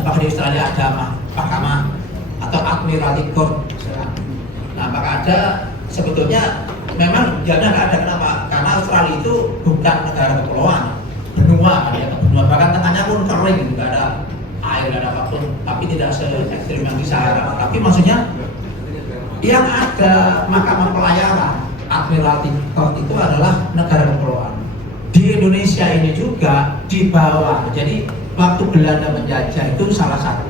apakah di Australia ada mahkamah atau Admiralty Court. Nah, apakah ada? Sebetulnya memang jalannya nggak ada. Kenapa? Karena Australia itu bukan negara kepulauan, benua kan ya, benua, bahkan tengahnya pun kering, nggak ada air, nggak ada apapun, tapi tidak se-ekstrim yang di Sahara. Tapi maksudnya yang ada mahkamah pelayaran Admiralty Court itu adalah negara kepulauan. Di Indonesia ini juga di bawah. Jadi waktu Belanda menjajah itu salah satu.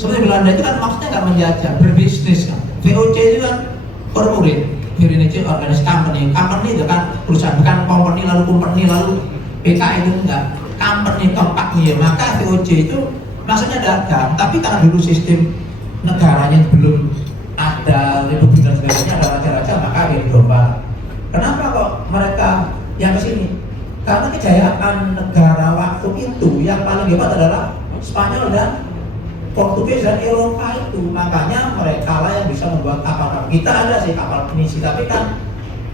Seperti Belanda itu kan maksudnya nggak menjajah, berbisnis kan. VOC itu kan corporate, Foreign Organized Company. Company itu kan perusahaan, bukan company lalu PK itu enggak. Company company ya. Maka VOC itu maksudnya dagang. Tapi karena dulu sistem negaranya belum ada republik dan sebagainya, ada raja-raja, maka dia domba. Kenapa kok mereka yang kesini? Karena kejayaan negara waktu itu yang paling hebat adalah Spanyol dan Portugis dan Eropa itu. Makanya mereka lah yang bisa membuat kapal. Kita ada sih kapal penisi, tapi kan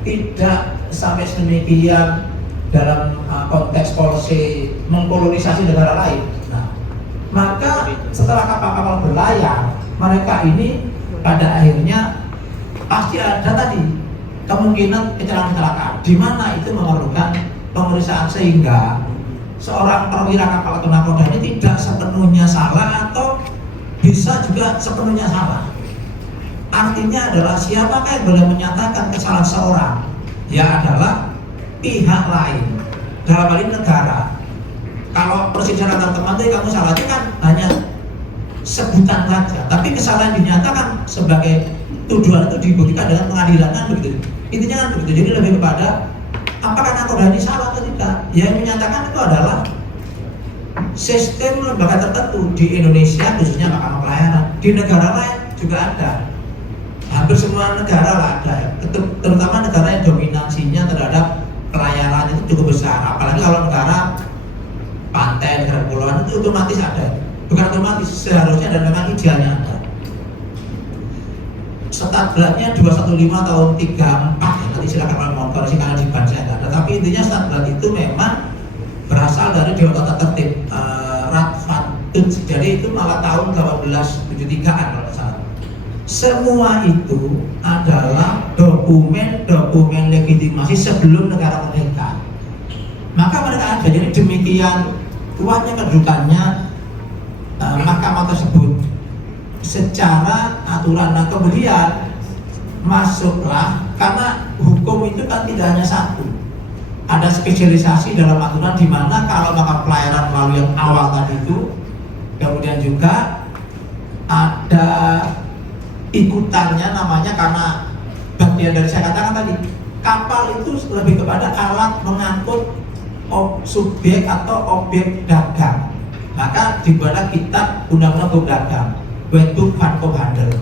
tidak sampai sedemikian dalam konteks polisi mengkolonisasi negara lain. Nah, maka setelah kapal-kapal berlayar, mereka ini pada akhirnya pasti ada tadi kemungkinan kecelakaan, di mana itu memerlukan pemeriksaan sehingga seorang perwira kapal atau nakoda ini tidak sepenuhnya salah atau bisa juga sepenuhnya salah. Artinya adalah siapakah yang boleh menyatakan kesalahan seorang? Ya adalah pihak lain, dalam hal ini negara. Kalau presiden atau teman tadi kamu salah, itu kan hanya sebutan saja, tapi kesalahan dinyatakan sebagai tuduhan itu dibuktikan dengan pengadilan kan begitu. Intinya kan begitu. Jadi lebih kepada apakah nakoda ini salah atau tidak? Yang menyatakan itu adalah sistem lembaga tertentu di Indonesia, khususnya mahkamah pelayaran. Di negara lain juga ada. Hampir semua negara lah ada. Terutama negara yang dominasinya terhadap pelayaran itu cukup besar. Apalagi kalau negara pantai, negara kepulauan itu otomatis ada. Bukan otomatis, seharusnya dan memang idealnya ada. Statbelatnya 215 tahun 34 ya, nanti silakan mau koreksi karena di ban saya nggak ada. Tapi intinya statbelat itu memang berasal dari Dewan Tata Tertib Radfatut. Jadi itu malah tahun 1873an kalau tidak salah. Semua itu adalah dokumen legitimasi sebelum negara merdeka. Maka mereka ada. Jadi demikian kuatnya kedudukannya mahkamah tersebut secara aturan. Nah kemudian masuklah, karena hukum itu kan tidak hanya satu, ada spesialisasi dalam aturan, di mana kalau mahkamah pelayaran melalui yang awal tadi itu, kemudian juga ada ikutannya namanya, karena bagian dari saya katakan tadi, kapal itu lebih kepada alat mengangkut subjek atau objek dagang. Maka dibuatlah kitab Undang-Undang Hukum Dagang, Wetboek van Koophandel.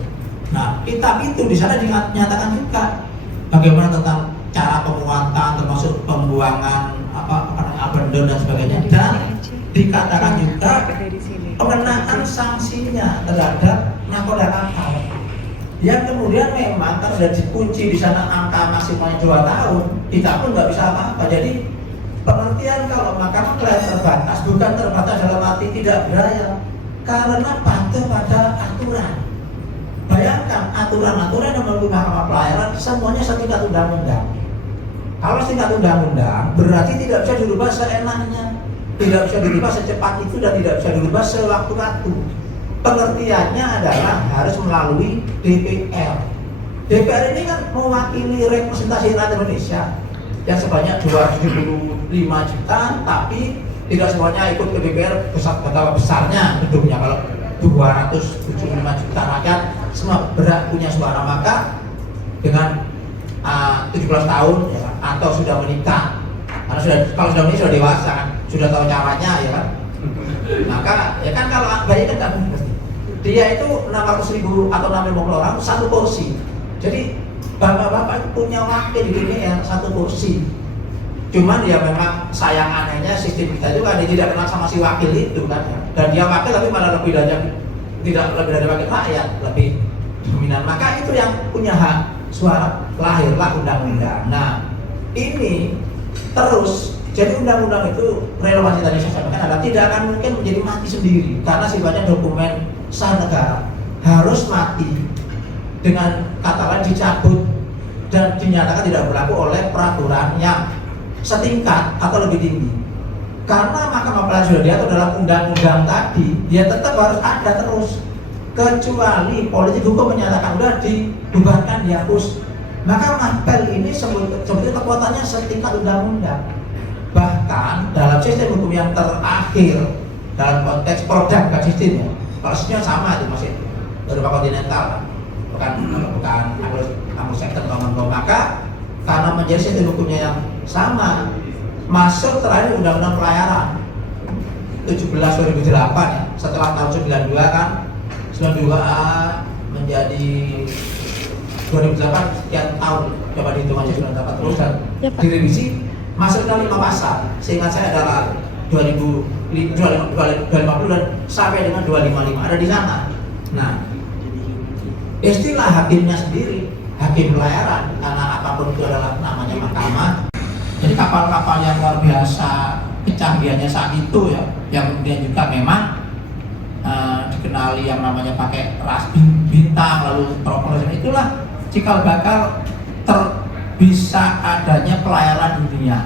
Nah, kitab itu di sana dinyatakan juga bagaimana tentang cara penguatan, termasuk pembuangan abandon dan sebagainya, dan dikatakan juga pengenaan sanksinya terhadap nakoda kapal. Yang kemudian memang kan sudah dikunci di sana angka maksimalnya 2 tahun, kita pun nggak bisa apa-apa. Jadi pengertian kalau mahkamah pelayaran terbatas, bukan terbatas dalam arti tidak beraya, karena patuh pada aturan. Bayangkan aturan-aturan yang melalui mahkamah pelayaran semuanya setingkat undang-undang. Kalau setingkat undang-undang berarti tidak bisa dirubah seenaknya, tidak bisa dirubah secepat itu, dan tidak bisa dirubah sewaktu-waktu. Pengertiannya adalah harus melalui DPR. DPR ini kan mewakili representasi rakyat Indonesia yang sebanyak 275 juta, tapi tidak semuanya ikut ke DPR. Betapa besarnya gedungnya, kalau 275 juta rakyat semua berat punya suara. Maka dengan 17 tahun ya, atau sudah menikah, karena kalau sudah menikah sudah dewasa kan, sudah tahu caranya ya kan, maka ya kan kalau bayi kan nggak mungkin, dia itu 600.000 atau 650 orang satu kursi. Jadi bapak-bapak itu punya wakil di DPR satu kursi. Cuman ya memang sayang anehnya sistem kita juga, dia tidak kenal sama si wakil itu kan ya. Dan dia wakil tapi malah lebih dari wakil rakyat, lebih dominan. Maka itu yang punya hak suara, lahirlah undang-undang. Nah ini terus Jadi undang-undang itu relevansi tadi saya sampaikan adalah tidak akan mungkin menjadi mati sendiri karena sifatnya dokumen sah negara, harus mati dengan kata lain dicabut dan dinyatakan tidak berlaku oleh peraturan yang setingkat atau lebih tinggi. Karena Mahkamah Apelasi sudah diatur dalam undang-undang tadi, dia tetap harus ada terus, kecuali politik hukum menyatakan sudah dibubarkan, dihapus. Maka Mahpel ini sebetulnya kekuatannya setingkat undang-undang. Bahkan dalam sistem hukum yang terakhir dalam konteks produk dan sistem ya, persisnya sama itu masih berupa kontinental, bukan Anglo-Saxon common. Maka karena menjadi sistem hukumnya yang sama, masuk terakhir Undang-Undang Pelayaran 17 2008 ya, setelah tahun 92 kan 92 menjadi 2008 sekian tahun, coba dihitung aja 98 terus dan direvisi masuk ke 5 pasal, seingat saya adalah 250 dan sampai dengan 255 ada di sana. Nah, istilah hakimnya sendiri hakim pelayaran karena apapun itu adalah namanya mahkamah. Jadi kapal-kapal yang luar biasa kecanggihannya saat itu ya, yang kemudian juga memang dikenali yang namanya pakai ras bintang lalu propulsion, itulah cikal bakal bisa adanya pelayaran dunia.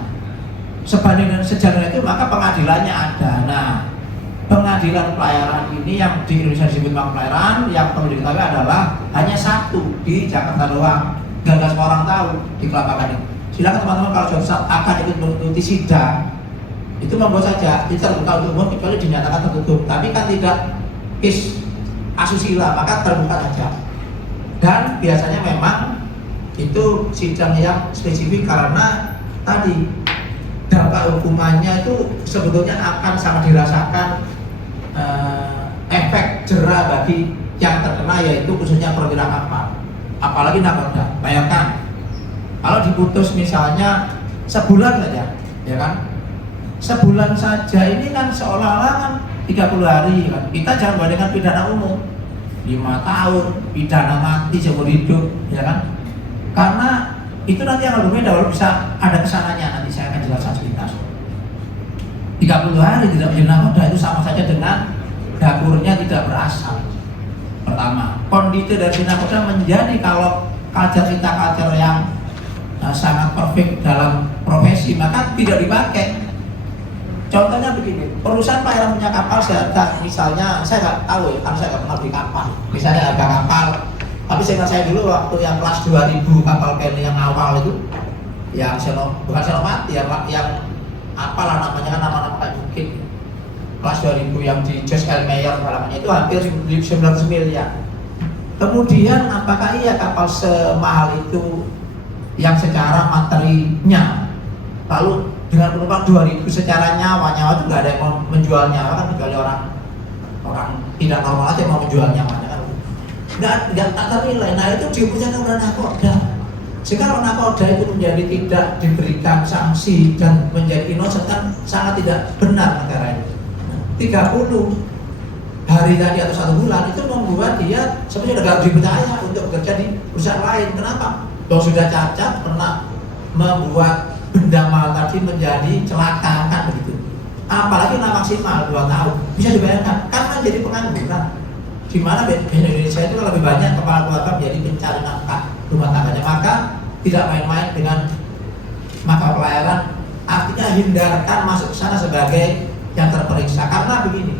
Sebanding dengan sejarah itu maka pengadilannya ada. Nah, pengadilan pelayaran ini yang di Indonesia disebut pelayaran, yang perlu diketahui adalah hanya satu di Jakarta doang, gak semua orang tahu di Kelapa Gading. Silakan teman-teman kalau suatu saat akan ikut mengikuti sidang itu membuat saja itu terbuka untuk umum kecuali dinyatakan tertutup, tapi kan tidak is asusila maka terbuka saja. Dan biasanya memang itu sidang yang spesifik karena tadi dampak hukumannya itu sebetulnya akan sangat dirasakan efek jera bagi yang terkena, yaitu khususnya perwira kapal, apalagi nakoda. Bayangkan kalau diputus misalnya sebulan saja, ya kan? Sebulan saja ini kan seolah-olah kan 30 hari kan. Kita jangan bandingkan pidana umum 5 tahun, pidana mati seumur hidup, ya kan? Karena itu nanti yang lebih beda, bisa ada kesananya, nanti saya akan jelaskan sekitar. 30 hari tidak menjadi nakoda itu sama saja dengan dapurnya tidak berasal. Pertama, kondisi dari nakoda menjadi kalau culture kita culture yang sangat perfect dalam profesi maka tidak dipakai. Contohnya begini, perusahaan pelayaran punya kapal misalnya saya nggak tahu ya, karena saya nggak pernah beli kapal. Misalnya harga kapal, tapi saya dulu waktu yang kelas 2000 kapal Kenny yang awal itu, yang bukan Senopati ya Pak, yang apalah namanya kan nama-nama kayak mungkin kelas 2000 yang di Josh L. Mayer namanya itu hampir 900 miliar. Kemudian apakah iya kapal semahal itu yang secara materinya, lalu dengan penumpang 2000 secara nyawa itu nggak ada yang mau menjual nyawa kan, kecuali orang tidak normal aja yang mau menjual nyawanya kan, nggak ternilai. Nah itu diukurnya oleh nakoda. Jika nakoda itu menjadi tidak diberikan sanksi dan menjadi innocent kan sangat tidak benar negara ini. 30 hari tadi atau 1 bulan itu membuat dia sebenarnya nggak dipercaya untuk bekerja di perusahaan lain. Kenapa? Kalau sudah cacat pernah membuat benda mahal tadi menjadi celaka kan begitu. Apalagi maksimal 2 tahun, bisa dibayangkan kan jadi pengangguran. Di mana di Indonesia itu lebih banyak kepala keluarga menjadi pencari nafkah rumah tangganya, maka tidak main-main dengan maka pelayaran. Artinya hindarkan masuk ke sana sebagai yang terperiksa. Karena begini,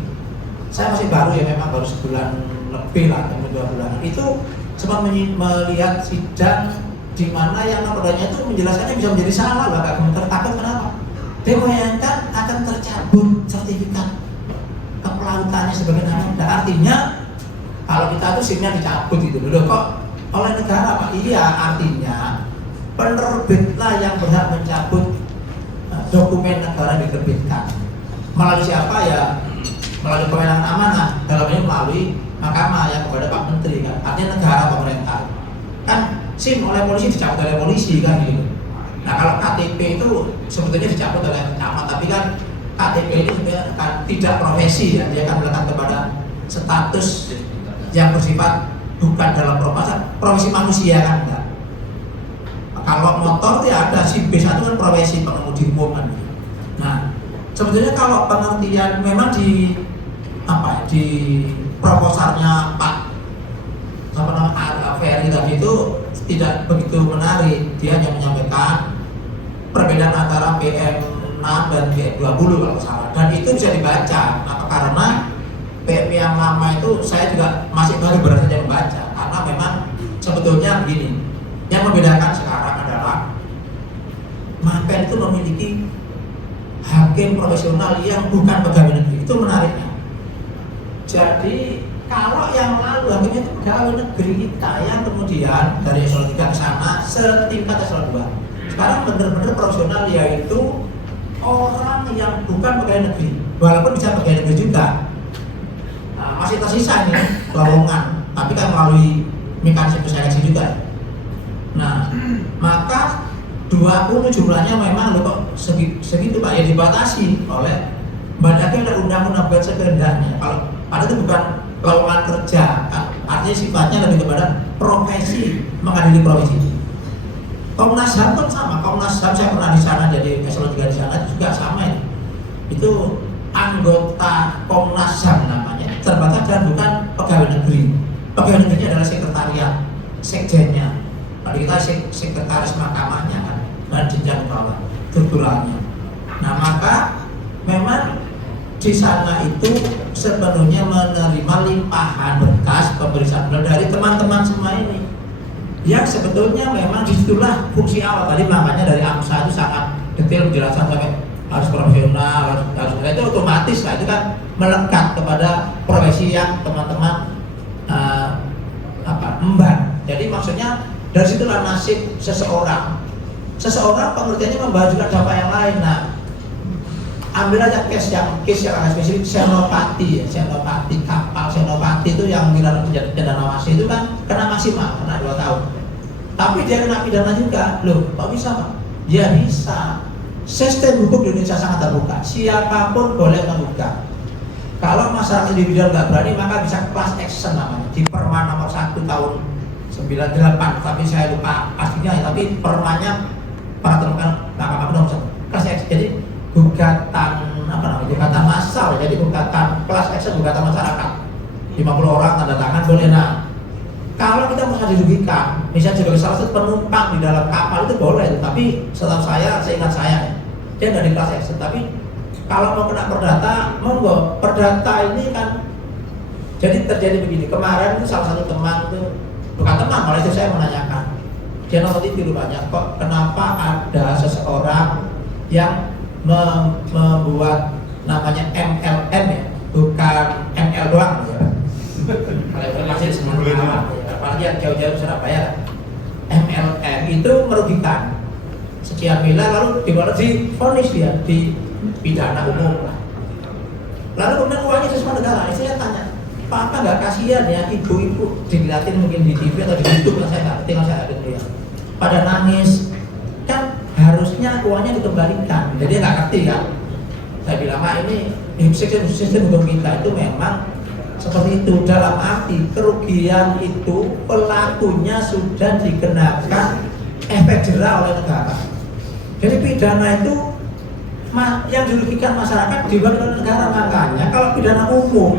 saya masih baru ya, memang baru sebulan lebih lah, 2 bulan. Itu sempat melihat sidang di mana yang nakodanya itu menjelaskannya bisa menjadi salah, bahkan komentar takut. Kenapa? Dia bayangkan akan tercabut sertifikat kepelautannya sebagai nakoda. Artinya kalau kita tuh SIM-nya dicabut gitu loh kok oleh negara Pak. Iya, artinya penerbitlah yang berhak mencabut dokumen negara yang diterbitkan. Melalui siapa ya? Melalui kewenangan amanah, dalam ini melalui mahkamah yang kepada Pak Menteri kan. Artinya negara, pemerintah. Kan SIM oleh polisi dicabut oleh polisi kan gitu. Nah kalau KTP itu sebetulnya dicabut oleh camat, tapi kan KTP itu sebenarnya kan tidak profesi ya, dia kan melekat kepada status yang bersifat bukan dalam profesi manusia kan enggak. Kalau motor ya ada SIM B1 kan profesi pengemudi umum kan gitu. Sebetulnya kalau pengertian memang di di proposalnya Pak Ferry tadi itu tidak begitu menarik. Dia hanya menyampaikan perbedaan antara PM6 dan PM20 kalau salah, dan itu bisa dibaca. Nah, karena PM yang lama itu saya juga masih baru saja membaca, karena memang sebetulnya begini, yang membedakan sekarang adalah Mapel itu memiliki hakim profesional yang bukan pegawai negeri. Itu menariknya. Jadi kalau yang lalu hakimnya itu pegawai negeri kita yang kemudian dari eselon 3 ke sana setingkat eselon 2. Sekarang benar-benar profesional, yaitu orang yang bukan pegawai negeri, walaupun bisa pegawai negeri juga. Nah, masih tersisa ini lowongan, tapi kan melalui mekanisme seleksi juga. Nah, maka 20 jumlahnya memang kok segitu Pak, ya dibatasi oleh Mendagri dan undang-undang kehendaknya. Kalau pada itu bukan lowongan kerja, artinya sifatnya lebih kepada profesi, mengadili profesi. Komnas HAM pun sama. Komnas HAM saya pernah di sana, jadi eselon 3 di sana juga sama ya. Itu anggota Komnas HAM namanya, terbatas dan bukan pegawai negeri. Pegawai negerinya adalah sekretariat, sekjennya. Kalau kita sekretaris mahkamahnya kan, dan jenjang bawah strukturalnya. Nah, maka memang di sana itu sepenuhnya menerima limpahan berkas pemeriksaan dari teman-teman semua ini, yang sebetulnya memang disitulah fungsi awal tadi, makanya dari AMSA itu sangat detail penjelasan sampai harus profesional, harus itu otomatis lah, itu kan melekat kepada profesi yang teman-teman emban. Jadi maksudnya dari situlah nasib seseorang pengertiannya membawa juga dampak yang lain. Nah, ambil aja case yang agak spesifik, Senopati kapal Senopati itu yang Cendrawasih itu kan kena maksimal, kena 2 tahun. Tapi dia kena pidana juga. Loh, kok bisa Pak? Dia bisa. Sistem hukum di Indonesia sangat terbuka, siapapun boleh menggugat. Kalau masyarakat individual nggak berani, maka bisa class action namanya, di Perma nomor 1 tahun 98, tapi saya lupa pastinya, tapi permanya para temukan Mahkamah nomor 1 class action. Jadi gugatan gugatan massal, jadi gugatan class action, gugatan masyarakat 50 orang tanda tangan boleh. Nah, kalau kita merasa dirugikan, misalnya sebagai salah satu penumpang di dalam kapal itu boleh, tapi setahu saya, seingat saya dia nggak di class action. Tapi kalau mau kena perdata, monggo. Perdata ini kan jadi terjadi begini. Kemarin itu salah satu teman itu, bukan teman, malah itu saya menanyakan, dia nonton TV banyak kok, kenapa ada seseorang yang membuat namanya MLM ya, bukan ML doang ya. Kalau informasi semua, apalagi yang jauh-jauh Surabaya, MLM itu merugikan sekian miliar, lalu divonis dia di pidana umum lah. Lalu kemudian uangnya semua negara. Saya tanya, apa nggak kasihan ya ibu-ibu, dilihatin mungkin di TV atau di YouTube lah, saya nggak tinggal saya ada lihat, pada nangis, kan harusnya uangnya dikembalikan. Jadi nggak ngerti kan. Saya bilang, ini sistem hukum kita itu memang seperti itu, dalam arti kerugian itu pelakunya sudah dikenakan efek jera oleh negara. Jadi pidana itu yang dirugikan masyarakat dibayar oleh negara. Makanya kalau pidana umum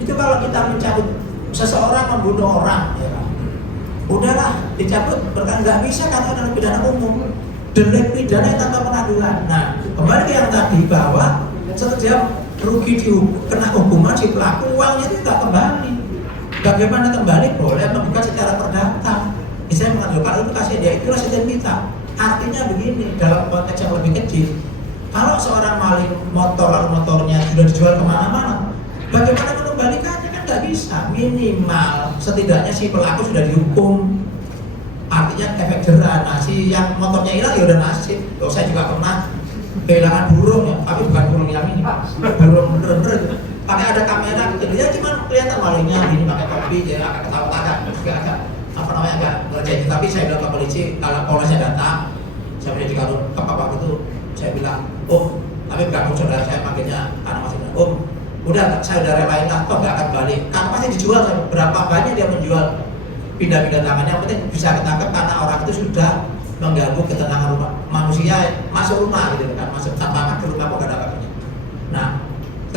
itu, kalau kita mencabut seseorang membunuh orang, ya, udahlah dicabut, nggak bisa karena dalam pidana umum, delik pidana tanpa pengadilan. Nah, kembali ke yang tadi bahwa setiap rugi kena hukuman si pelaku, uangnya itu tidak kembali. Bagaimana kembali? Boleh menggugat secara perdata. Saya mengatakan kalau itu kasih dia, itulah sistem kita. Artinya begini, dalam konteks yang lebih kecil, kalau seorang maling motor, lalu motornya sudah dijual kemana-mana, bagaimana mengembalikannya? Kan nggak bisa. Minimal setidaknya si pelaku sudah dihukum, artinya efek jera. Nah, si yang motornya hilang ya udah nasib. Saya juga pernah kehilangan burung ya, tapi bukan burung yang ini Pak, burung bener-bener gitu. Pakai ada kamera gitu, ya cuma kelihatan malingnya gini pakai topi, jadi agak ketawa-tawa, juga agak agak ngerjain. Tapi saya bilang ke polisi, kalau polresnya datang, saya bilang kalau ke papa itu, saya bilang, tapi bukan saudara saya panggilnya karena masih bilang, udah saya udah relain lah, kok nggak akan balik, karena pasti dijual. Berapa banyak dia menjual pindah-pindah tangannya, yang penting bisa ketangkep karena orang itu sudah mengganggu ketenangan rumah manusia, masuk rumah gitu kan, masuk tanpa ke rumah kok gak ada apa-apa.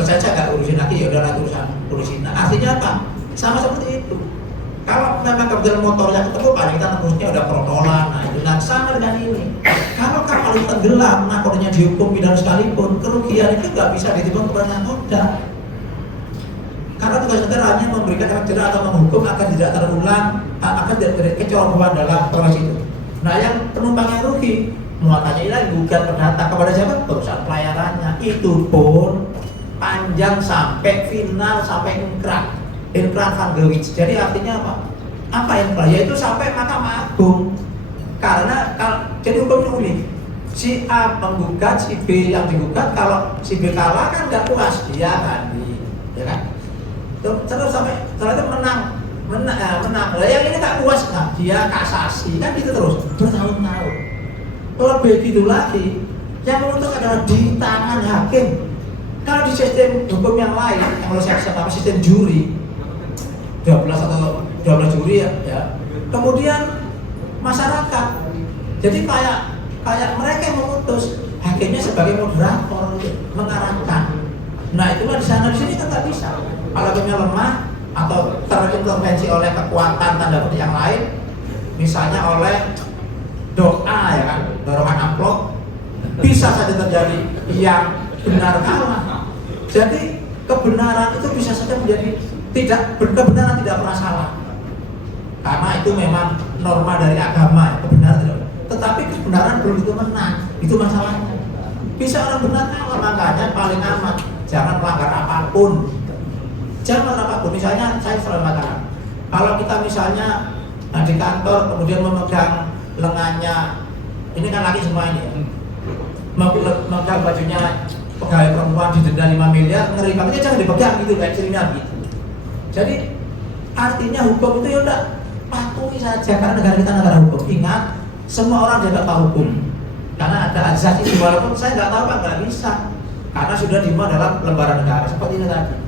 saja nggak urusin lagi, ya udahlah urusan polisi. Nah artinya apa? Sama seperti itu. Kalau memang kebetulan motornya ketemu, paling kita nembusnya udah protolan. Nah itu sama dengan ini. Kalau kapal itu tenggelam, nakodanya dihukum pidana sekalipun, kerugian itu nggak bisa ditimbang kepada nakoda. Karena tugas negara hanya memberikan efek jerah atau menghukum agar tidak terulang, agar tidak terjadi kecerobohan dalam proses itu. Nah yang penumpang yang rugi, muatannya hilang, gugat perdata kepada siapa? Perusahaan pelayarannya. Itu pun panjang sampai final, sampai inkrah van Gewitz. Jadi artinya apa? Apa inkrah? Yaitu sampai Mahkamah Agung. Karena jadi hukumnya unik. Si A menggugat, si B yang digugat. Kalau si B kalah kan nggak puas, dia banding, ya kan? Terus sampai setelah itu menang. Nah, yang ini nggak puas, nah, dia kasasi, kan gitu terus bertahun-tahun. Lebih gitu lagi, yang menuntut adalah di tangan hakim. Kalau di sistem hukum yang lain, yang kalau saya sebut sistem juri, 12 atau 12 juri ya. Kemudian masyarakat, jadi kayak mereka yang memutus, hakimnya sebagai moderator mengarahkan. Nah itulah di sana, di sini kan nggak bisa. Kalau hakimnya lemah atau terintervensi oleh kekuatan tanda kutip yang lain, misalnya oleh doa ya kan, dorongan amplop, bisa saja terjadi yang benar kalah. Jadi kebenaran itu bisa saja menjadi kebenaran tidak pernah salah, karena itu memang norma dari agama, kebenaran tidak. Tetapi kebenaran belum itu menang, itu masalahnya. Bisa orang benar kalah, makanya paling aman jangan melanggar apapun. Jangan apapun, misalnya saya selalu mengatakan, kalau kita misalnya di kantor kemudian memegang lengannya, ini kan lagi semua ini ya, memegang bajunya pegawai perempuan didenda 5 miliar, ngeri banget, jangan dipegang gitu, kayak kriminal gitu. Jadi artinya hukum itu ya udah patuhi saja, karena negara kita negara hukum. Ingat, semua orang jaga hukum, karena ada azas itu, walaupun saya nggak tahu nggak bisa, karena sudah dimuat dalam lembaran negara seperti ini tadi.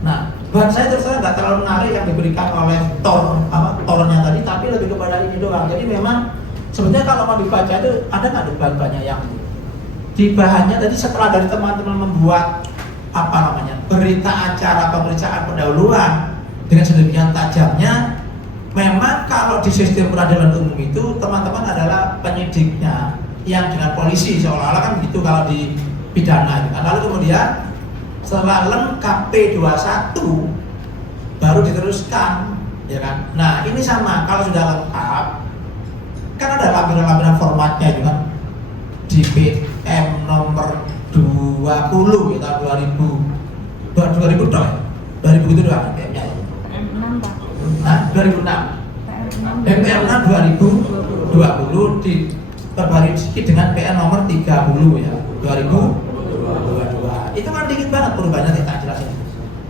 Nah, buat saya terus terang nggak terlalu menarik yang diberikan oleh tornya tadi, tapi lebih kepada ini doang. Jadi memang sebenarnya kalau mau dibaca itu ada nggak debat-debatnya yang di bahannya tadi, setelah dari teman-teman membuat berita acara pemeriksaan pendahuluan dengan sedemikian tajamnya. Memang kalau di sistem peradilan umum itu teman-teman adalah penyidiknya yang dengan polisi, seolah-olah kan begitu kalau di pidana itu. Lalu kemudian setelah lengkap P21 baru diteruskan, ya kan? Nah ini sama, kalau sudah lengkap kan ada lampiran-lampiran formatnya itu kan, di PM nomor 20 ya, tahun 2000 dong, 2000 itu doang PM-nya ya? 2006 PM 6 2020 diperbarui sedikit dengan PM nomor 30 ya, 2022. Itu kan dikit banget perubahannya, kita jelasin.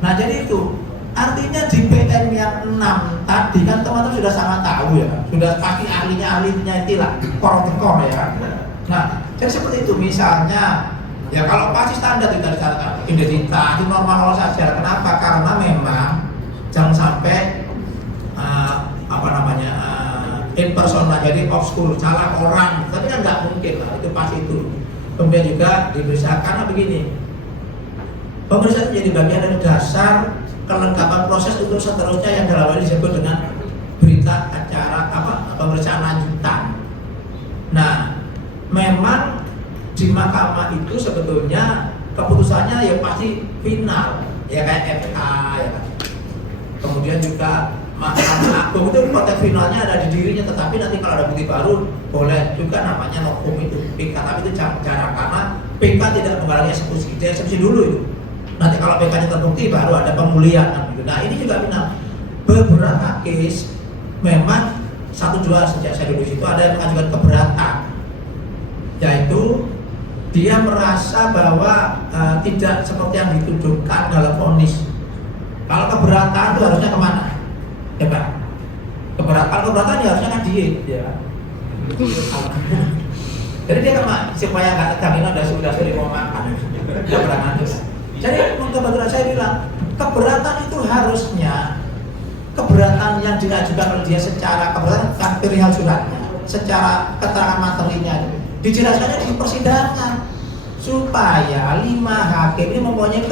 Nah jadi itu artinya di PM yang 6 tadi kan teman-teman sudah sangat tahu ya, sudah pasti ahlinya itulah korok-korok ya kan. Nah jadi seperti itu, misalnya ya kalau pasti standar kita dikatakan identitas itu normal saja. Kenapa? Karena memang jangan sampai impersonal, jadi obskur, salah orang, tapi kan nggak mungkin lah, itu pasti itu. Kemudian juga diperiksa, karena begini, pemeriksaan menjadi bagian dari dasar kelengkapan proses untuk seterusnya yang dalam hal ini disebut dengan berita acara pemeriksaan lanjutan. Nah, memang di mahkamah itu sebetulnya keputusannya ya pasti final, ya kayak FK ya kan. Kemudian juga Mahkamah Agung itu konteks finalnya ada di dirinya, tetapi nanti kalau ada bukti baru boleh juga namanya nokum itu PK, tapi itu jarang karena PK tidak mengalami eksekusi, dia eksekusi dulu itu. Nanti kalau PK-nya terbukti baru ada pemulihan gitu. Nah ini juga benar, beberapa case memang 1-2 sejak saya dulu itu ada yang mengajukan keberatan, yaitu dia merasa bahwa tidak seperti yang dituduhkan dalam vonis. Kalau keberatan itu harusnya kemana? Ya Pak, keberatan ya harusnya kan diet ya. Jadi dia kan supaya nggak tegang, ini sudah sering mau makan, keberatan itu. Jadi kebetulan saya bilang keberatan itu harusnya keberatan yang diajukan oleh dia secara keberatan kan perihal suratnya, secara keterangan materinya dijelaskannya di persidangan, supaya 5 hakim ini mempunyai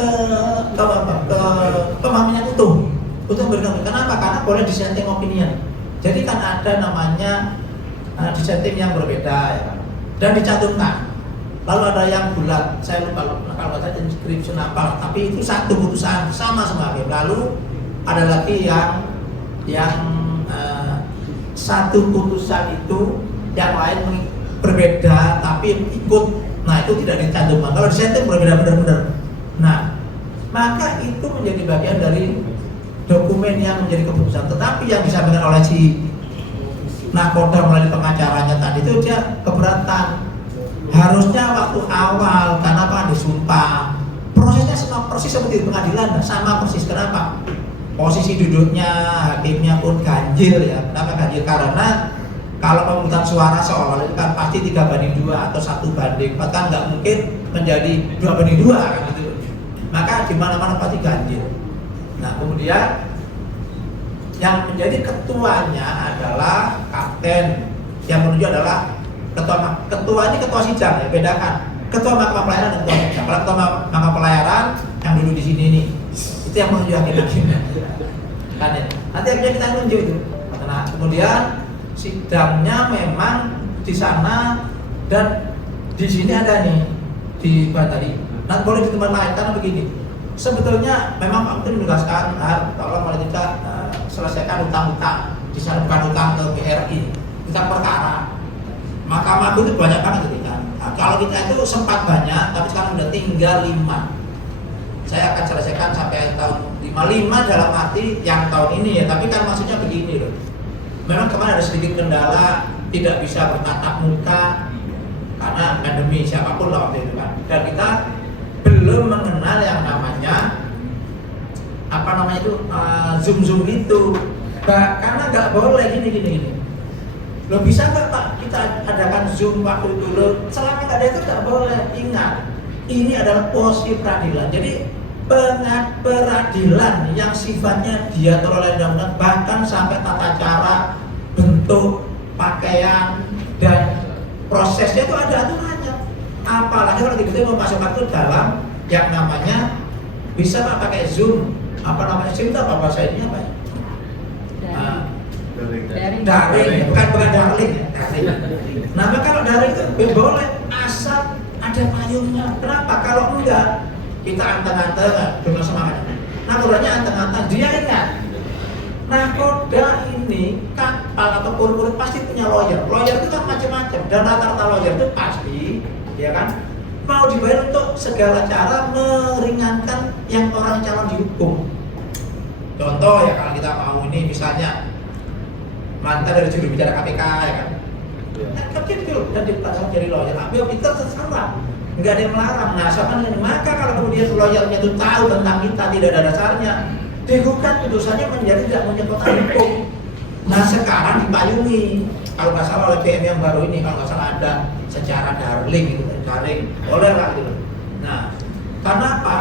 pemahaman yang utuh untuk memberikan. Kenapa? Karena boleh dissenting opinion. Jadi kan ada namanya dissenting yang berbeda ya kan? Dan dicantumkan. Lalu ada yang bulat, saya lupa kalau baca inscription apa, tapi itu satu putusan sama hakim. Lalu ada lagi yang satu putusan itu yang lain berbeda tapi ikut. Nah itu tidak dicantumkan. Kalau dissenting berbeda benar-benar. Nah maka itu menjadi bagian dari dokumen yang menjadi keputusan. Tetapi yang disampaikan oleh si nakoda melalui pengacaranya tadi itu dia keberatan. Harusnya waktu awal karena apa disumpah. Prosesnya sama persis seperti di pengadilan, sama persis. Kenapa? Posisi duduknya hakimnya pun ganjil ya. Kenapa ganjil? Karena kalau pemungutan suara seolah itu kan pasti 3/2 atau 1/4, kan nggak mungkin menjadi 2/2 kan gitu. Maka di mana-mana pasti ganjil. Nah kemudian yang menjadi ketuanya adalah kapten, yang menuju adalah ketua ini ketua sidang ya, bedakan ketua mahkamah pelayaran dan ketua sidang. Kalau ketua mahkamah pelayaran yang dulu di sini nih, itu yang menuju hakim kan ya. Nanti akhirnya kita tunjuk itu. Nah kemudian sidangnya memang di sana dan di sini ada nih di tadi. Nanti boleh di tempat lain karena begini. Sebetulnya memang Pak Menteri menegaskan tolong oleh kita selesaikan utang-utang, di sana bukan utang ke BRI, utang perkara. Mahkamah Agung itu banyak banget gitu kan. Nah, kalau kita itu sempat banyak, tapi sekarang udah tinggal 5. Saya akan selesaikan sampai tahun 5 dalam arti yang tahun ini ya. Tapi kan maksudnya begini loh. Memang kemarin ada sedikit kendala, tidak bisa bertatap muka karena pandemi siapapun lah waktu itu kan. Dan kita belum mengenal yang namanya zoom itu. Karena nggak boleh gini. Lo bisa nggak Pak kita adakan zoom waktu itu? Lo selama nggak ada itu nggak boleh. Ingat, ini adalah posisi peradilan. Jadi peradilan yang sifatnya diatur oleh undang-undang, bahkan sampai tata cara, bentuk, pakaian dan prosesnya itu ada aturannya. Apalagi kalau kita mau masuk itu dalam yang namanya bisa Pak pakai zoom, zoom itu apa bahasa ini apa ya? Daring, bukan daring. Nah, kalau daring itu boleh asal ada payungnya. Kenapa? Kalau enggak, kita anteng-anteng dengan semangat. Nakodanya anteng-anteng, dia ingat. Nakoda ini kapal atau kulit pasti punya lawyer. Lawyer itu kan macam-macam dan rata-rata lawyer itu pasti, ya kan, mau dibayar untuk segala cara meringankan yang orang calon dihukum. Contoh ya kalau kita mau ini misalnya mantan dari juru bicara KPK ya kan, kecil dan dipasang jadi lawyer, ambil pintar terserah, nggak ada yang melarang. Nah sama dengan maka kalau kemudian lawyernya itu tahu tentang kita tidak ada dasarnya, digugat putusannya menjadi tidak punya kekuatan hukum. Nah sekarang dipayungi, kalau nggak salah oleh PM yang baru ini, kalau nggak salah ada secara daring gitu, boleh lah gitu. Nah karena apa?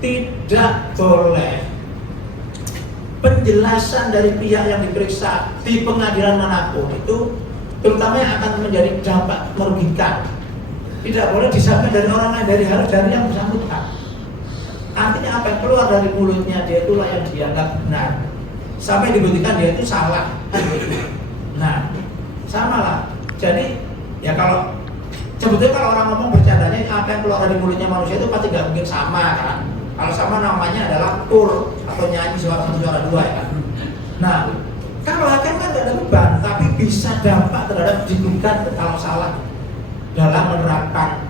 Tidak boleh penjelasan dari pihak yang diperiksa di pengadilan manapun itu terutama yang akan menjadi dampak merugikan tidak boleh disampaikan dari orang lain, dari yang bersangkutan. Artinya apa yang keluar dari mulutnya dia itulah yang dianggap benar sampai dibuktikan dia itu salah. Nah sama lah. Jadi ya kalau sebetulnya kalau orang ngomong bercandanya apa yang keluar dari mulutnya manusia itu pasti nggak mungkin sama kan. Kalau sama namanya adalah kur atau nyanyi suara satu suara dua ya kan. Nah kalau hakim kan tidak ada beban, tapi bisa dampak terhadap digugat kalau salah dalam menerapkan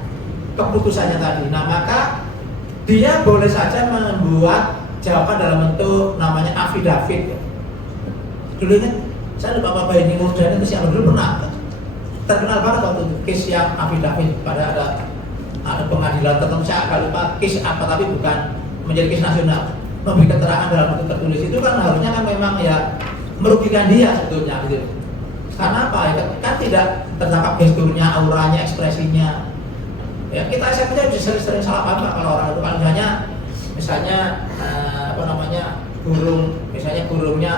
keputusannya tadi. Nah maka dia boleh saja membuat jawaban dalam bentuk namanya affidavit. Dulu kan saya lupa Bapak ini Murdani itu siapa dulu pernah terkenal banget waktu itu case yang affidavit pada ada pengadilan tertentu, saya agak lupa case apa tapi bukan menjadi case nasional, memberi keterangan dalam bentuk tertulis. Itu kan harusnya kan memang ya merugikan dia sebetulnya gitu. Karena apa? Kan tidak tertangkap gesturnya, auranya, ekspresinya. Ya kita saja bisa sering salah paham kalau orang itu kan misalnya burung, misalnya burungnya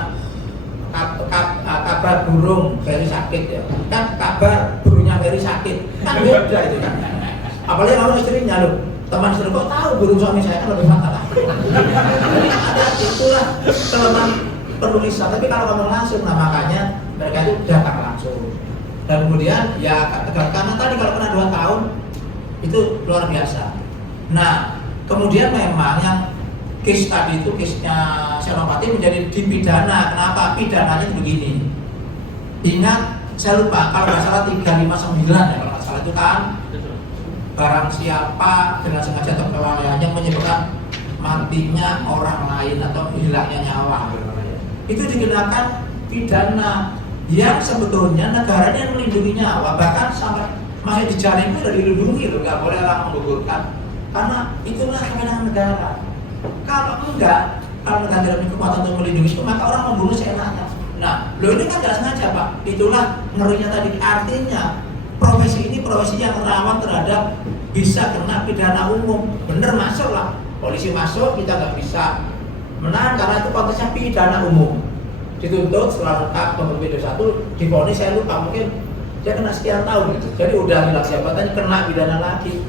kabar burung very sakit ya, kan kabar burungnya very sakit kan beda itu kan. Apalagi kalau istrinya loh, teman istri kok tahu burung suami saya kan lebih fatal. Jadi ada itulah kelemahan penulisan. Tapi kalau kamu langsung, nah makanya mereka itu datang langsung. Dan kemudian ya karena tadi kalau kena 2 tahun itu luar biasa. Nah kemudian memang yang case tadi itu case-nya Senopati menjadi dipidana. Kenapa? Pidananya itu begini. Ingat, saya lupa kalau nggak salah 359 ya kalau nggak salah itu kan barang siapa dengan sengaja atau kelalaiannya menyebabkan matinya orang lain atau hilangnya nyawa, itu dikenakan pidana yang sebetulnya negaranya yang melindungi nyawa, bahkan sampai masih dijaring itu sudah dilindungi loh, nggak boleh orang menggugurkan karena itulah kewenangan negara. Kalau enggak, kalau negara tidak punya kekuatan untuk melindungi itu, maka orang membunuh seenaknya. Nah, lo ini kan nggak sengaja Pak, itulah ngerinya tadi. Artinya profesi ini profesi yang rawan terhadap bisa kena pidana umum. Bener masuk lah, polisi masuk kita nggak bisa menahan karena itu konteksnya pidana umum. Dituntut setelah lengkap pembuktian P21, divonis saya lupa mungkin dia kena sekian tahun gitu. Jadi udah hilang jabatannya kena pidana lagi.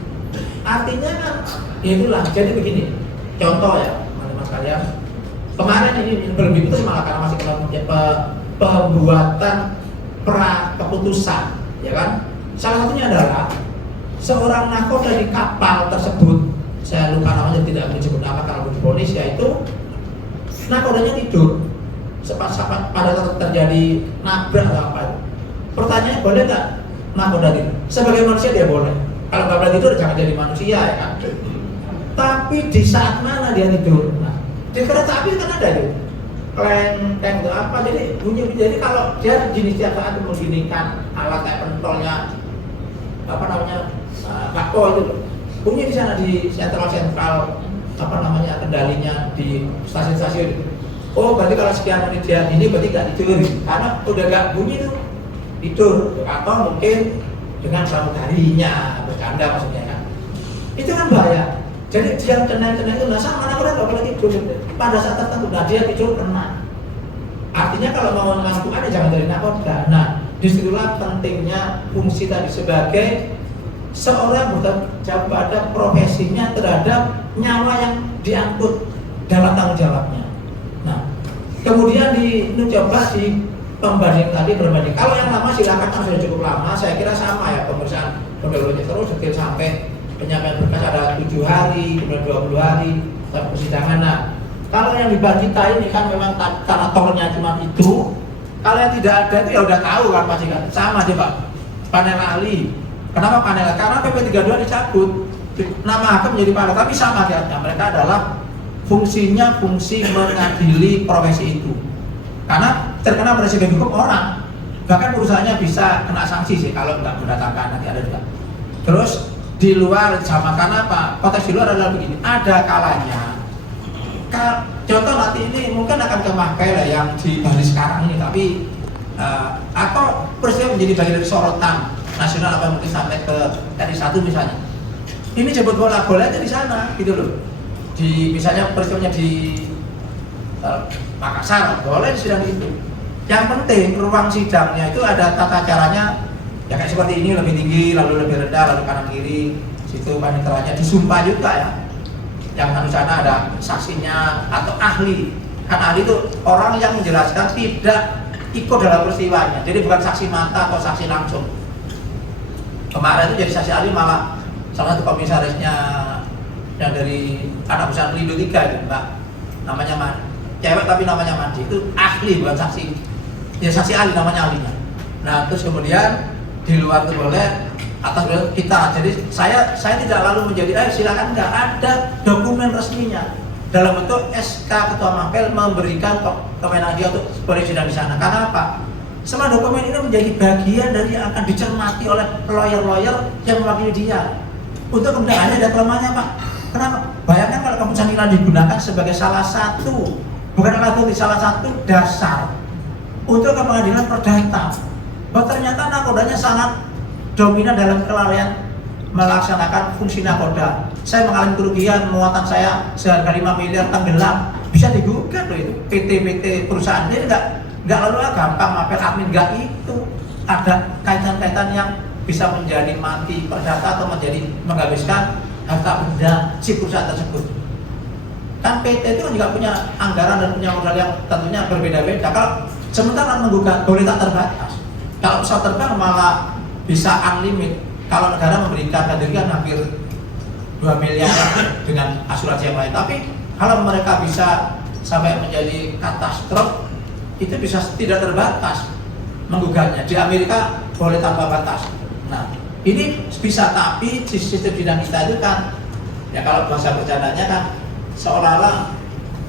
Artinya kan ya itulah. Jadi begini, contoh ya teman-teman sekalian. Kemarin ini belum diputus malah karena masih kena pembuatan pra keputusan, ya kan? Salah satunya adalah seorang nakoda di kapal tersebut, saya lupa namanya, tidak menyebut nama kalau divonis, yaitu nakodanya tidur pada saat terjadi nabrak atau apa. Pertanyaannya, boleh nggak nakoda tidur? Sebagai manusia dia boleh. Kalau nggak boleh tidur jangan jadi manusia, ya kan? Tapi di saat mana dia tidur? Nah, di kereta api kan ada itu kleng itu apa, jadi bunyi. Jadi kalau dia jenis tiap saat menggunakan alat kayak pentolnya apa namanya bakpo itu bunyi di sana di sentral apa namanya kendalinya di stasiun-stasiun. Oh berarti kalau sekian menit dia ini berarti nggak tidur karena udah nggak bunyi itu tidur, atau mungkin dengan pramugarinya bercanda maksudnya kan, itu kan bahaya. Jadi dia kena itu, nah sama anak orang nggak boleh tidur pada saat tertentu, nah dia tidur kena. Artinya kalau mau mengakukan ya jangan dari nakoda. Nah disitulah pentingnya fungsi tadi sebagai seorang bertanggung jawab pada profesinya terhadap nyawa yang diangkut dalam tanggung jawabnya. Nah kemudian coba di pembanding tadi berbanding. Kalau yang lama silakan, sudah cukup lama, saya kira sama ya pemeriksaan pendahulunya terus detil sampai penyampaian berkas ada 7 hari, kemudian 20 hari sampai persidangan. Nah, kalau yang dibagi ini kan memang karena tornya cuma itu. Kalau yang tidak ada itu ya udah tahu kan pasti kan. Sama aja Pak. Panel ahli. Kenapa panel? Karena PP32 dicabut. Nama hakim menjadi panel, tapi sama akhirnya. Mereka adalah fungsinya fungsi mengadili profesi itu. Karena terkena presiden hukum orang. Bahkan perusahaannya bisa kena sanksi sih kalau nggak mendatangkan, nanti ada juga. Terus di luar sama, karena apa? Konteks di luar adalah begini, ada kalanya contoh nanti ini mungkin akan kemakai lah yang di Bali sekarang ini, tapi atau peristiwa menjadi bagian dari sorotan nasional apa mungkin sampai ke RI1 misalnya. Ini jemput bola aja di sana gitu loh. Di misalnya peristiwanya di Makassar, boleh di sidang itu. Yang penting ruang sidangnya itu ada tata caranya. Ya kayak seperti ini, lebih tinggi, lalu lebih rendah, lalu kanan kiri, situ paniteranya disumpah juga ya. Yang di sana ada saksinya atau ahli. Kan ahli itu orang yang menjelaskan tidak ikut dalam peristiwanya. Jadi bukan saksi mata atau saksi langsung. Kemarin itu jadi saksi ahli malah salah satu komisarisnya yang dari anak perusahaan Lindo 3 itu Mbak. Namanya cewek tapi namanya Mandi, itu ahli bukan saksi. Ya saksi ahli namanya ahlinya. Nah, terus kemudian di luar itu boleh, atas kita. Jadi saya tidak lalu menjadi silakan, nggak ada dokumen resminya dalam bentuk SK Ketua Mapel memberikan kewenangan dia untuk perizinan di sana. Karena apa? Semua dokumen ini menjadi bagian dari yang akan dicermati oleh lawyer-lawyer yang mewakili dia. Untuk kemudian ada kelemahannya Pak. Kenapa? Bayangkan kalau keputusan ini digunakan sebagai salah satu, bukan alat bukti, salah satu dasar untuk ke pengadilan perdata. Bahwa ternyata nakodanya sangat dominan dalam kelalaian melaksanakan fungsi nakoda. Saya mengalami kerugian, muatan saya seharga 5 miliar tenggelam, bisa digugat loh itu. PT perusahaan ini nggak lalu gampang mapel admin, nggak itu. Ada kaitan-kaitan yang bisa menjadi mati perdata atau menjadi menghabiskan harta benda si perusahaan tersebut. Kan PT itu kan juga punya anggaran dan punya modal yang tentunya berbeda-beda. Kalau sementara menggugat boleh tak terbatas. Kalau pesawat terbang malah bisa unlimited. Kalau negara memberikan kan hampir 2 miliar dengan asuransi yang lain. Tapi kalau mereka bisa sampai menjadi katastrof, itu bisa tidak terbatas menggugatnya. Di Amerika boleh tanpa batas. Nah, ini bisa, tapi sistem bidang kita itu kan, ya kalau bahasa bercandanya kan seolah-olah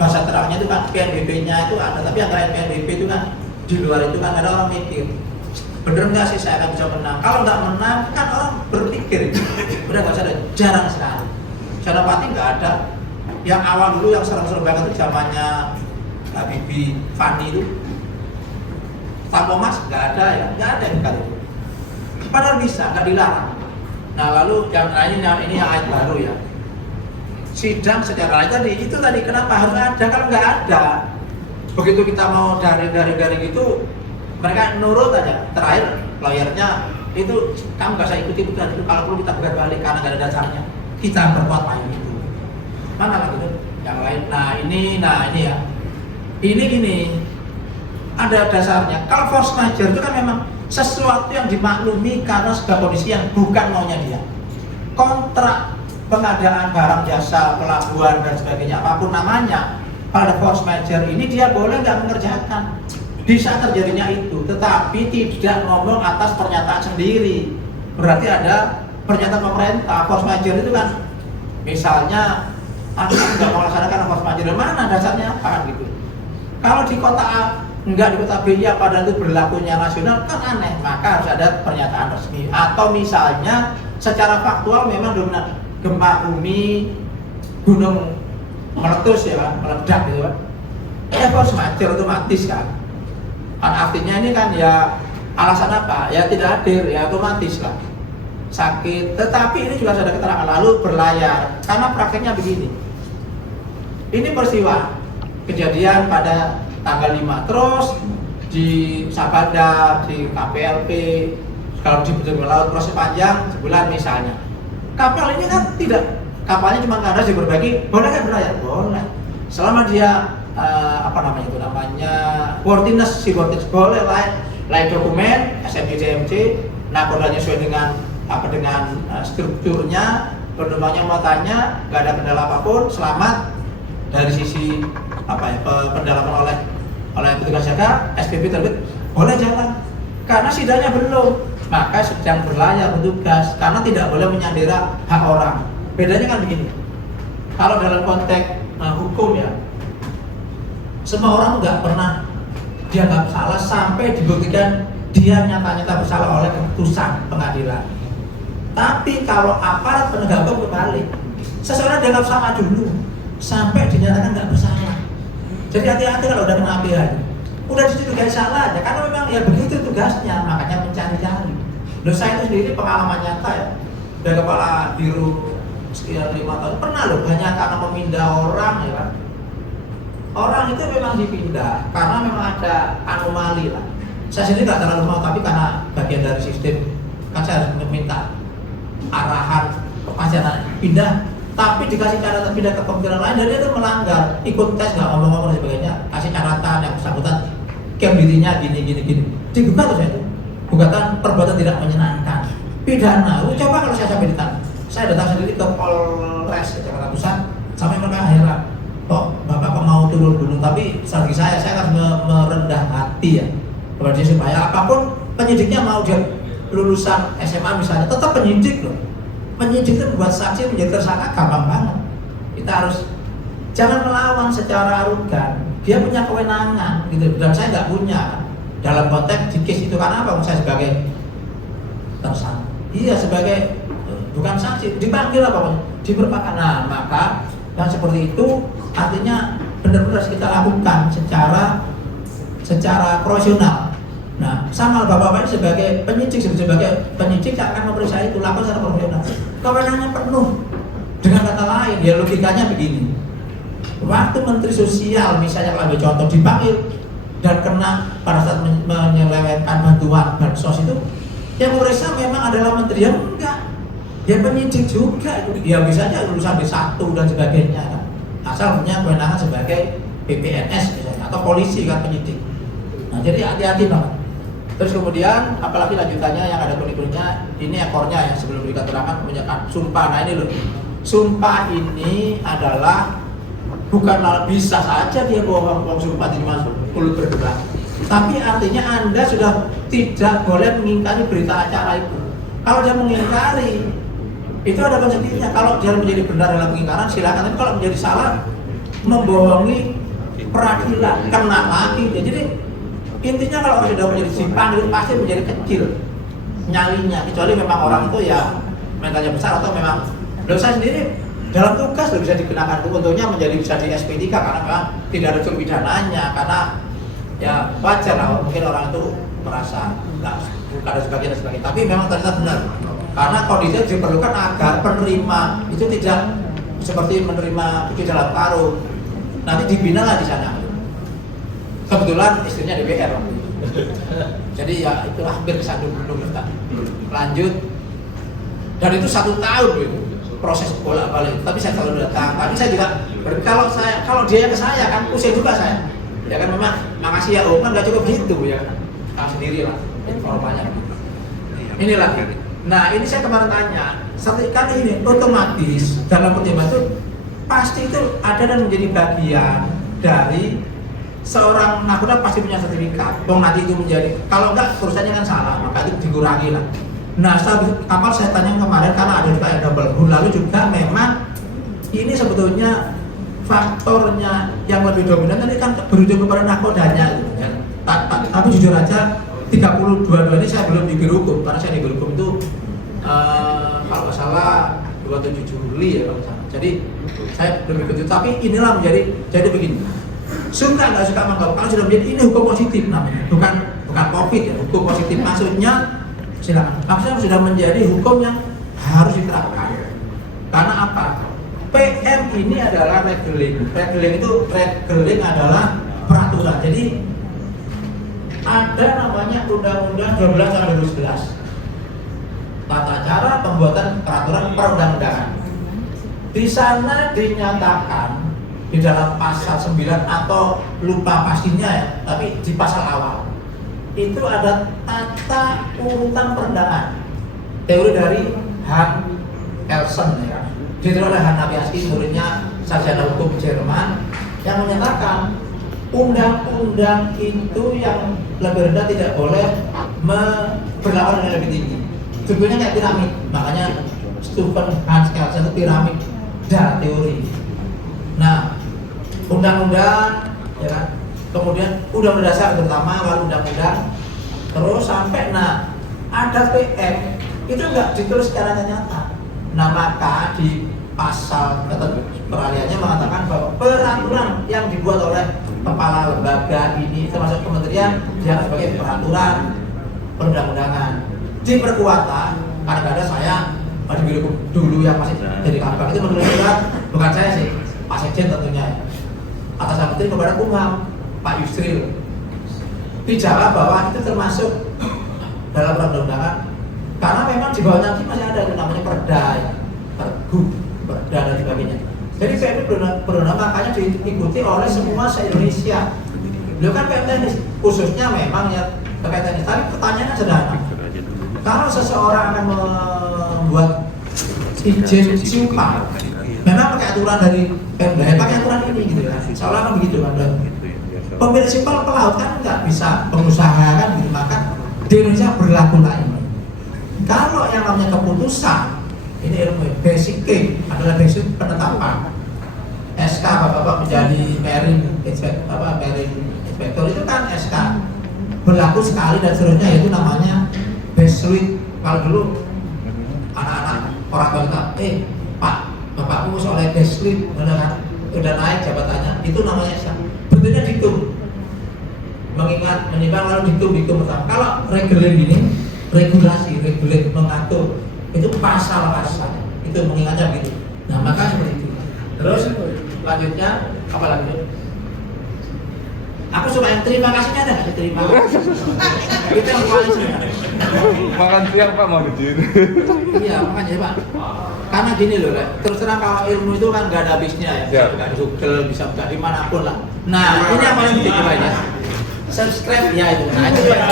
bahasa terangnya itu kan PNBP-nya itu ada, tapi yang lain PNBP itu kan di luar itu kan ada orang mikir, bener nggak sih saya akan bisa menang? Kalau nggak menang kan orang berpikir, udah nggak usah ada, jarang sekali. Cara pati nggak ada. Yang awal dulu yang serem-serem banget itu zamannya Habibie Fani itu, Tampo Mas nggak ada ya, nggak ada yang kali itu. Padahal bisa, nggak dilarang. Nah lalu yang lain ini yang ayat baru ya. Sidang secara lain itu tadi kenapa harus ada? Kalau nggak ada, begitu kita mau dari gitu, mereka nurut aja. Terakhir lawyernya itu kamu nggak usah ikuti putusan itu, kalau perlu kita gugat balik karena nggak ada dasarnya. Kita berbuat lain itu. Mana lagi itu? Yang lain. Nah ini ya. Ini gini. Ada dasarnya. Kalau force majeure itu kan memang sesuatu yang dimaklumi karena sebuah kondisi yang bukan maunya dia. Kontrak pengadaan barang jasa, pelabuhan dan sebagainya, apapun namanya, pada force majeure ini dia boleh nggak mengerjakan. Bisa terjadinya itu, tetapi tidak ngomong atas pernyataan sendiri. Berarti ada pernyataan pemerintah. Force majeure itu kan, misalnya Anda nggak mau laksanakan force majeure, mana dasarnya apa kan gitu. Kalau di kota A, enggak di kota B, ya padahal itu berlakunya nasional, kan aneh. Maka harus ada pernyataan resmi. Atau misalnya secara faktual memang dominan gempa bumi, gunung meletus ya kan, meledak gitu kan. Ya force majeure otomatis kan. Artinya ini kan ya alasan apa? Ya tidak hadir, ya otomatis lah. Sakit, tetapi ini juga ada keterangan lalu berlayar. Karena prakteknya begini. Ini peristiwa kejadian pada tanggal 5, terus di Sabada, di KPLP, kalau di betul laut proses panjang sebulan misalnya. Kapal ini kan tidak, kapalnya cuma kandas diperbaiki, boleh kan berlayar? Boleh. Selama dia worthiness boleh lain dokumen SMC DMC, nakodanya sesuai dengan strukturnya, penumpangnya muatannya, nggak ada kendala apapun, selamat dari sisi pendalaman oleh petugas jaga, SPP terbit, boleh jalan. Karena sidangnya belum, maka sedang berlayar petugas, karena tidak boleh menyandera hak orang. Bedanya kan begini, kalau dalam konteks hukum ya, semua orang nggak pernah dianggap salah sampai dibuktikan dia nyata-nyata bersalah oleh keputusan pengadilan. Tapi kalau aparat penegak hukum kebalik, seseorang dianggap salah dulu sampai dinyatakan nggak bersalah. Jadi hati-hati kalau udah kena APH, udah dicurigai salah aja, karena memang ya begitu tugasnya, makanya mencari-cari. Loh, saya itu sendiri pengalaman nyata ya, dari kepala biru sekitar 5 tahun, pernah loh banyak karena memindah orang ya kan. Orang itu memang dipindah karena memang ada anomali lah. Saya sendiri nggak terlalu mau, tapi karena bagian dari sistem kan saya harus meminta arahan kepastian pindah. Tapi dikasih catatan pindah ke kementerian lain dan dia itu melanggar, ikut tes nggak ngomong-ngomong dan sebagainya, kasih catatan yang bersangkutan kem dirinya gini digugat tuh saya itu gugatan perbuatan tidak menyenangkan pidana. Coba kalau saya sampai ditanya, saya datang sendiri ke Polres Jakarta Pusat sampai mereka heran, kok bapak mau turun gunung, tapi strategi saya harus merendah hati ya kepada dia supaya apapun penyidiknya mau dia lulusan SMA misalnya tetap penyidik loh. Penyidik itu membuat saksi menjadi tersangka gampang banget. Kita harus jangan melawan secara arogan. Dia punya kewenangan gitu, dan saya nggak punya dalam konteks di case itu. Karena apa? Saya sebagai tersangka, iya sebagai bukan saksi, dipanggil apa? Diberpakan. Nah, maka yang seperti itu artinya benar-benar harus kita lakukan secara profesional. Nah, sama bapak-bapak ini sebagai penyidik akan memeriksa itu, lakukan secara profesional. Kewenangannya penuh. Dengan kata lain, ya logikanya begini. Waktu Menteri Sosial misalnya kalau ambil contoh dipanggil dan kena pada saat menyelewengkan bantuan bansos itu, Yang memeriksa memang adalah menteri, yang enggak, ya penyidik juga itu. Ya bisa aja urusan D1 dan sebagainya kan. Asal punya kewenangan sebagai PPNS misalnya, atau polisi kan penyidik. Nah jadi hati-hati banget. Terus kemudian apalagi lanjutannya yang ada kuning-kuningnya, ini ekornya ya sebelum diketerangan menyatakan sumpah. Nah ini loh, sumpah ini adalah bukan bisa saja dia bohong sumpah di masuk mulut bergerak, tapi artinya Anda sudah tidak boleh mengingkari berita acara itu. Kalau dia mengingkari itu ada konsekuensinya. Kalau dia menjadi benar dalam pengingkaran silakan, tapi kalau menjadi salah membohongi peradilan kena lagi. Jadi intinya kalau sudah menjadi simpang itu pasti menjadi kecil nyalinya, kecuali memang orang itu ya mentalnya besar atau memang dosa sendiri dalam tugas loh bisa dikenakan itu, untungnya menjadi bisa di SP3 karena memang tidak ada unsur pidananya, karena ya wajar lah mungkin orang itu merasa nggak bukan dan sebagainya, tapi memang ternyata benar karena kondisinya diperlukan agar penerima itu tidak seperti menerima di dalam karung, nanti dibina lah di sana. Kebetulan istrinya DPR jadi ya itu hampir kesandung belum lanjut, dan itu 1 tahun gitu proses bolak-balik, tapi saya selalu datang. Tapi saya juga kalau dia ke saya kan pusing juga saya. Ya kan memang makasih ya Om, kan nggak cukup gitu ya. Tahu sendiri lah informannya. Inilah. Nah ini saya kemarin tanya, kan ini otomatis dalam pertimbangan itu pasti itu ada dan menjadi bagian dari seorang nakoda pasti punya sertifikat. Bong nanti itu menjadi kalau enggak urusannya kan salah, maka itu dikurangi lah. Nah, kapal saya tanya kemarin karena ada juga double hull, lalu juga memang ini sebetulnya faktornya yang lebih dominan nanti kan berujung kepada nakodanya gitu kan. Tapi jujur aja 32 ini saya belum di biro hukum, karena saya di biro hukum itu kalau nggak salah 27 Juli ya kalau salah. Jadi saya belum ikut, tapi inilah jadi begini. Suka nggak suka menganggap kalau sudah menjadi ini hukum positif namanya, bukan COVID ya, hukum positif maksudnya. Silakan. Maksudnya sudah menjadi hukum yang harus diterapkan. Karena apa? PM ini adalah regeling. Regeling adalah peraturan. Jadi ada namanya Undang-Undang 12 tahun 2011. Tata cara pembuatan peraturan perundang-undangan. Di sana dinyatakan di dalam pasal 9 atau lupa pastinya ya, tapi di pasal awal itu ada tata urutan perundangan, teori dari Han Kelsen ya, diterima oleh Han Nabiaski, muridnya sarjana hukum Jerman, yang menyatakan undang-undang itu yang lebih rendah tidak boleh berlawan dengan lebih tinggi. Sebetulnya kayak piramid, makanya Stephen Hans Kelsen itu piramid dan teori. Nah, undang-undang ya kan, kemudian undang-undang dasar terutama, lalu undang-undang, terus sampai ada PM itu enggak ditulis secara nyata. Nah maka di pasal peralihannya mengatakan bahwa peraturan yang dibuat oleh kepala lembaga ini termasuk kementerian dianggap sebagai peraturan perundang-undangan. Diperkuat, kadang-kadang saya di biro dulu yang masih jadi kabak itu menulis surat, bukan saya sih, Pak Sekjen tentunya atas nama Menteri kepada Kumham Pak Yusril, dijawab bahwa itu termasuk dalam perundang-undangan karena memang di bawah nanti masih ada yang namanya perda, pergub, perda dan sebagainya. Jadi PM perundang makanya diikuti oleh semua se-Indonesia. Beliau kan PM teknis, khususnya memang ya terkait teknis. Tapi pertanyaannya sederhana. Kalau seseorang akan membuat izin simpang, memang pakai aturan dari PM, pakai aturan ini gitu ya. Seolah kan begitu kan. Pemilik simpel pelaut kan nggak bisa, pengusaha kan gitu, maka di Indonesia berlaku lain. Kalau yang namanya keputusan ini ilmu basic adalah basic penetapan SK bapak menjadi marine inspector itu kan SK berlaku sekali dan seterusnya, yaitu namanya Besluit. Kalau dulu anak-anak orang tua kita, Pak bapakmu soalnya Besluit udah naik jabatannya, itu namanya SK. Bentuknya dihitung, mengingat, menimbang lalu dihitung pertama. Kalau regeling ini, regulasi, mengatur, itu pasal-pasal, itu mengingatnya begitu. Nah maka seperti itu. Terus lanjutnya apa lagi? Aku suka yang terima kasihnya ada nggak sih? Terima kasih. Itu yang paling senang. Makan siang Pak mau dijin. Iya makanya Pak. Karena gini loh, Rek. Terus terang kalau ilmu itu kan nggak ada habisnya ya. Bisa buka di Google, bisa buka dimanapun lah. Nah ini yang paling penting ya. Subscribe ya itu. Nah itu ya.